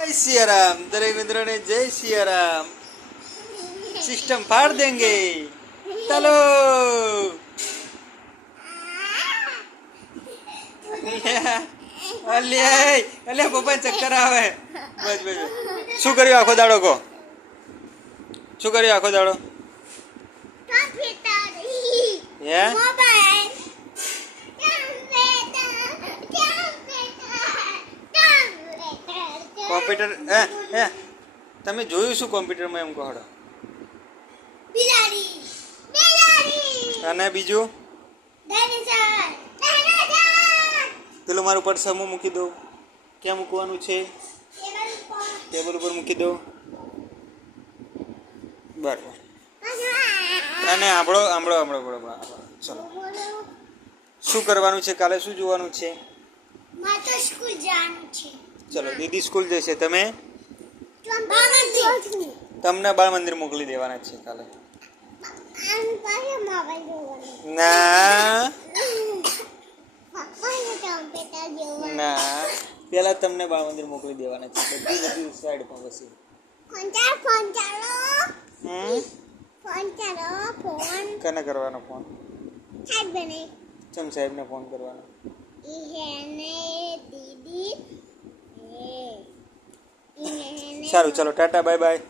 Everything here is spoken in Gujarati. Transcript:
જય સિયારામ. દરેક મિત્રોને જય સિયારામ. સિસ્ટમ ફાડ દેંગે. ચાલો. અલ્યા પપ્પા ચક્કર આવે. બસ બસ. શું કર્યું આખો દાડો કો શું કર્યું આખો દાડો? કોમ્પ્યુટર હે હે તમે જોયું શું કોમ્પ્યુટરમાં એમ કહો? અને બીજું? પેલું મારું પર્સ હું મૂકી દઉં ક્યાં મૂકવાનું છે? ટેબલ ઉપર. મૂકી દઉં બરાબર. અને આંબળો આંબળો આંબળો આંબળો. ચલો. શું કરવાનું છે? કાલે શું જોવાનું છે? મારે સ્કૂલ જવાનું છે. ચલો દીદી સ્કૂલ જશે તમે? તમને બાળ મંદિર મોકલી દેવાના છે કાલે. ના. ના. પેલા તમને બાળ મંદિર મોકલી દેવાના છે બધી બધી સાઈડ પછી ચાલો ફોન કને કરવાનો ફોન? સાહેબ બને ચમ સાહેબને ફોન કરવાનો? દીદી. સારું ચલો ટાટા બાય બાય